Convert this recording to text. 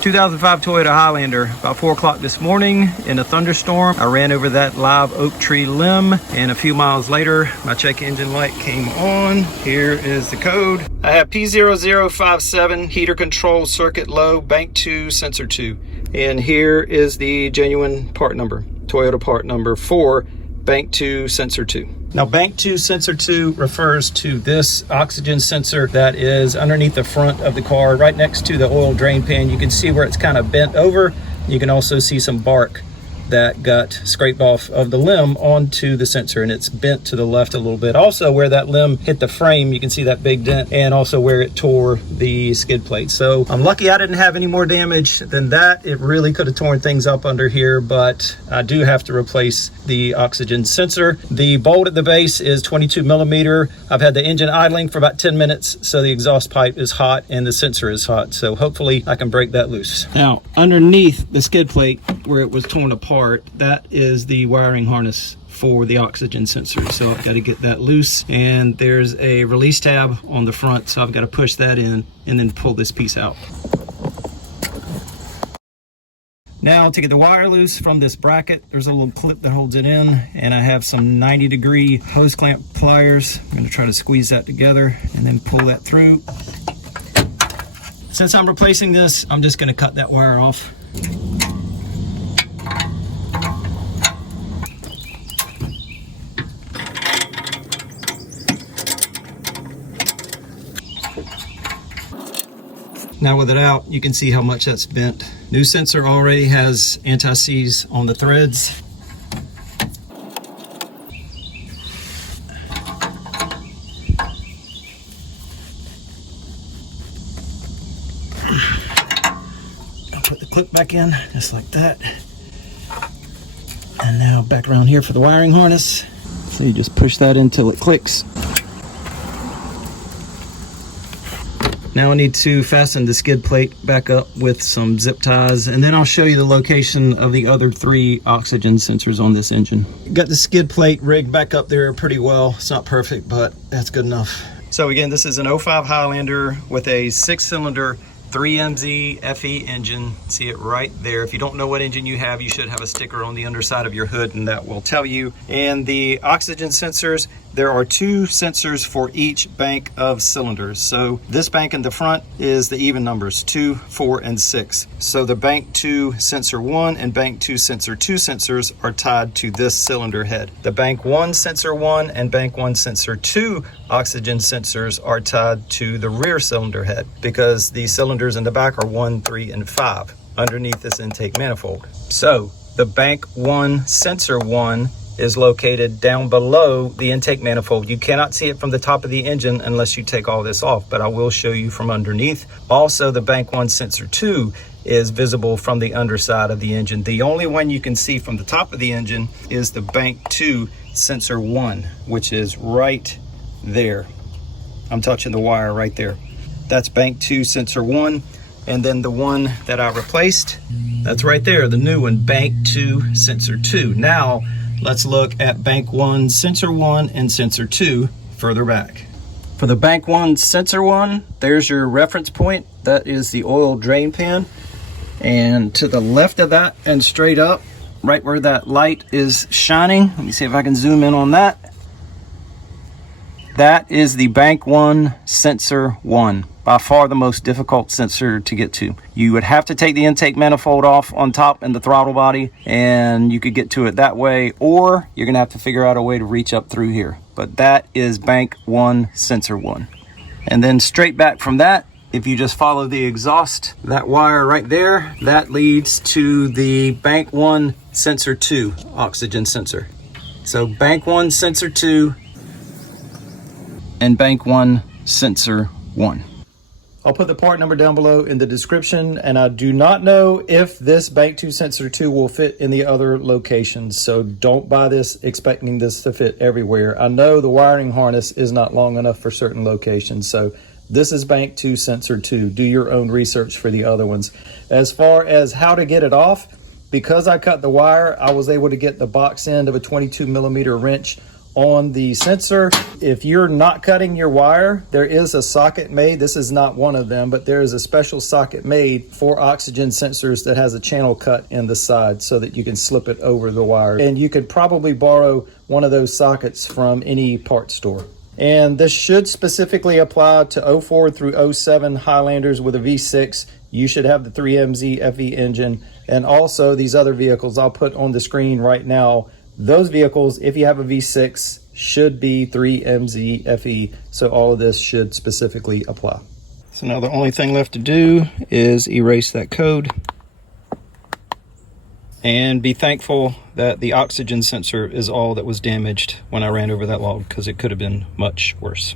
2005 Toyota Highlander, about 4 o'clock this morning in a thunderstorm. I ran over that live oak tree limb, and a few miles later, my check engine light came on. Here is the code. I have P0057 heater control circuit low, bank 2, sensor 2. And here is the genuine part number, Toyota part number for bank 2, sensor 2. Now, bank 2 sensor 2 refers to this oxygen sensor that is underneath the front of the car, right next to the oil drain pan. You can see where it's kind of bent over. You can also see some bark that got scraped off of the limb onto the sensor, and it's bent to the left a little bit. Also, where that limb hit the frame, you can see that big dent, and also where it tore the skid plate. So I'm lucky I didn't have any more damage than that. It really could have torn things up under here, but I do have to replace the oxygen sensor. The bolt at the base is 22 millimeter. I've had the engine idling for about 10 minutes, so the exhaust pipe is hot and the sensor is hot. So hopefully I can break that loose. Now, underneath the skid plate where it was torn apart, that is the wiring harness for the oxygen sensor. So I've got to get that loose, and there's a release tab on the front, so I've got to push that in and then pull this piece out. Now, to get the wire loose from this bracket, there's a little clip that holds it in, and I have some 90-degree hose clamp pliers. I'm going to try to squeeze that together and then pull that through. Since I'm replacing this, I'm just going to cut that wire off. Now with it out, you can see how much that's bent. New sensor already has anti-seize on the threads. I'll put the clip back in, just like that. And now back around here for the wiring harness. So you just push that until it clicks. Now I need to fasten the skid plate back up with some zip ties, and then I'll show you the location of the other 3 oxygen sensors on this engine. Got the skid plate rigged back up there pretty well. It's not perfect, but that's good enough. So again, this is an 05 Highlander with a 6-cylinder 3MZ FE engine. See it right there. If you don't know what engine you have, you should have a sticker on the underside of your hood, and that will tell you. And the oxygen sensors, there are 2 sensors for each bank of cylinders. So this bank in the front is the even numbers, 2, 4, and 6. So the bank 2 sensor 1 and bank 2 sensor 2 sensors are tied to this cylinder head. The bank 1 sensor 1 and bank 1 sensor 2 oxygen sensors are tied to the rear cylinder head, because the cylinders in the back are 1, 3, and 5 underneath this intake manifold. So the bank 1 sensor 1 is located down below the intake manifold. You cannot see it from the top of the engine unless you take all this off, but I will show you from underneath. Also, the bank 1 sensor 2 is visible from the underside of the engine. The only one you can see from the top of the engine is the bank 2 sensor 1, which is right there. I'm touching the wire right there. That's bank 2 sensor 1. And then the one that I replaced, that's right there, the new one, bank 2 sensor 2. Now, let's look at bank 1 sensor 1 and sensor 2 further back. For the bank 1 sensor 1, there's your reference point. That is the oil drain pan. And to the left of that and straight up, right where that light is shining, let me see if I can zoom in on that. That is the bank 1 sensor 1. By far the most difficult sensor to get to. You would have to take the intake manifold off on top and the throttle body, and you could get to it that way, or you're gonna have to figure out a way to reach up through here. But that is bank 1 sensor 1. And then straight back from that, if you just follow the exhaust, that wire right there, that leads to the bank 1 sensor 2 oxygen sensor. So bank 1 sensor 2 and bank 1 sensor 1. I'll put the part number down below in the description, and I do not know if this bank 2 sensor 2 will fit in the other locations, so don't buy this expecting this to fit everywhere. I know the wiring harness is not long enough for certain locations, so this is bank 2 sensor 2. Do your own research for the other ones. As far as how to get it off, because I cut the wire, I was able to get the box end of a 22 millimeter wrench on the sensor. If you're not cutting your wire, there is a socket made. This is not one of them, but there is a special socket made for oxygen sensors that has a channel cut in the side so that you can slip it over the wire. And you could probably borrow one of those sockets from any parts store. And this should specifically apply to 04 through 07 Highlanders with a V6. You should have the 3MZ FE engine, and also these other vehicles I'll put on the screen right now. Those vehicles, if you have a V6, should be 3MZ FE, so all of this should specifically apply. So now the only thing left to do is erase that code and be thankful that the oxygen sensor is all that was damaged when I ran over that log, because it could have been much worse.